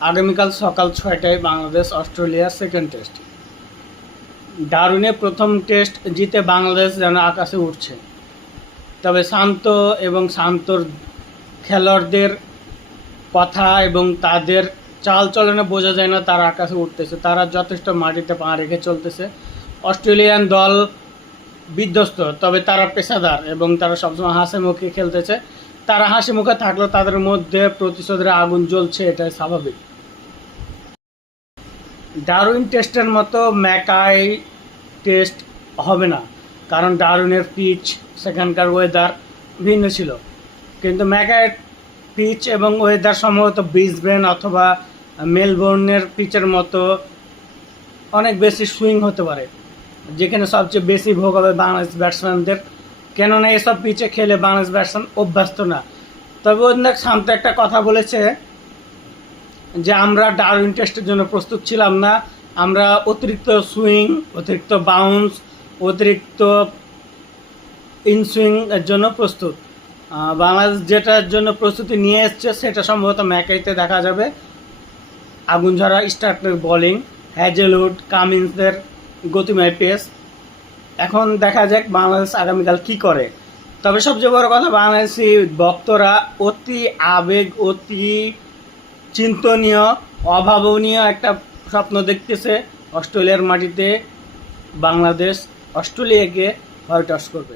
আগামীকাল সকাল 6টায় Bangladesh Australia second test. ডারউইনে প্রথম টেস্ট জিতে বাংলাদেশ যেন আকাশে উঠছে, তবে শান্তর খেলোয়াড়দের কথা এবং তাদের চালচলনে বোঝা যায় না তারা আকাশে উঠতেছে। তারা যথেষ্ট মাটিতে পা রেখে চলতেছে। অস্ট্রেলিয়ান দল বিধ্বস্ত, তবে তারা পেশাদার এবং তারা সবসময় হাসি মুখে খেলতেছে। তারা হাসি মুখে থাকলেও তাদের মধ্যে প্রতিশোধের আগুন জ্বলছে, এটাই স্বাভাবিক। ডারউইন টেস্টের মতো ম্যাকাই টেস্ট হবে না, কারণ ডারউইনের পিচ, সেখানকার ওয়েদার ভিন্ন ছিল। কিন্তু ম্যাকাই পিচ এবং ওয়েদার সম্ভবত ব্রিসবেন অথবা মেলবোর্নের পিচের মতো অনেক বেশি সুইং হতে পারে, যেখানে সবচেয়ে বেশি ভোগ হবে বাংলাদেশ ব্যাটসম্যানদের, কেননা এসব পিচে খেলে বাংলাদেশ ব্যাটসম্যান অভ্যস্ত না। তবে অনেক শান্ত একটা কথা বলেছে যে আমরা ডারউইন টেস্টের জন্য প্রস্তুত ছিলাম না, আমরা অতিরিক্ত সুইং, অতিরিক্ত বাউন্স, অতিরিক্ত ইনসুইং এর জন্য প্রস্তুত। বাংলাদেশ যেটার জন্য প্রস্তুতি নিয়ে এসছে সেটা সম্ভবত ম্যাকাইতে দেখা যাবে। আগুনঝরা স্টার্টের বোলিং, হ্যাজেলউড, কামিন্সদের গতিময় পেস। এখন দেখা যাক বাংলাদেশ আগামীকাল কি করে। তবে সবচেয়ে বড় কথা, বাংলাদেশি ভক্তরা অতি আবেগ, অতি চিন্তনীয়, অভাবনীয় একটা স্বপ্ন দেখতেছে। অস্ট্রেলিয়ার মাটিতে বাংলাদেশ অস্ট্রেলিয়াকে হোয়াইট ওয়াশ করবে।